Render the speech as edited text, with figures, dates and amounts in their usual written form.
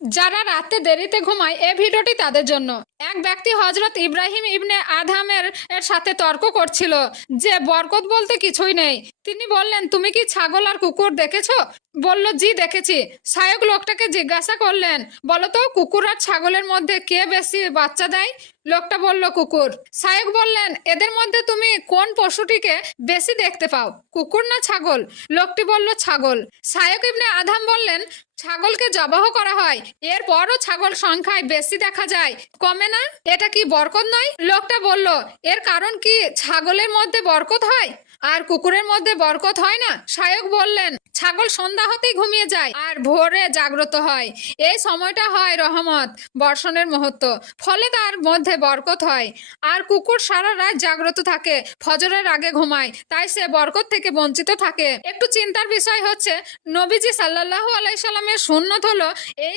যারা রাতে দেরিতে ঘুমায় এই ভিডিওটি তাদের জন্য। এক ব্যক্তি হযরত ইব্রাহিম ইবনে আদহামের সাথে তর্ক করছিল যে বরকত বলতে কিছুই নেই। তিনি বললেন, তুমি কি ছাগল আর কুকুর দেখেছো? বলল, জি দেখেছি। শায়ক লোকটাকে জিজ্ঞাসা করলেন, বলো তো কুকুর আর ছাগলের মধ্যে কে বেশি বাচ্চা দেয়? লোকটা বলল, কুকুর। শায়ক বললেন, এদের মধ্যে তুমি কোন পশুটিকে বেশি দেখতে পাও, কুকুর না ছাগল? লোকটি বলল, ছাগল। শায়ক ইবনে আদহাম বললেন, ছাগলকে জবাহ করা হয়, এরপরও ছাগল সংখ্যায় বেশি দেখা যায়, কমে না, এটা কি বরকত নয়? লোকটা বলল, এর কারণ কি ছাগলের মধ্যে বরকত হয় আর কুকুরের মধ্যে বরকত হয় না? শায়ক বললেন, ছাগল সন্ধ্যা হতেই ঘুমিয়ে যায় আর ভোরে জাগ্রত হয়, এই সময়টা হয় রহমত বর্ষণের মুহূর্ত, ফলে তার মধ্যে বরকত হয়। আর কুকুর সারা রাত জাগ্রত থাকে, ফজরের আগে ঘুমায়, তাই সে বরকত থেকে বঞ্চিত থাকে। একটু চিন্তার বিষয় হচ্ছে, নবীজি সাল্লাল্লাহু আলাইহি সাল্লামের সুন্নত হলো এই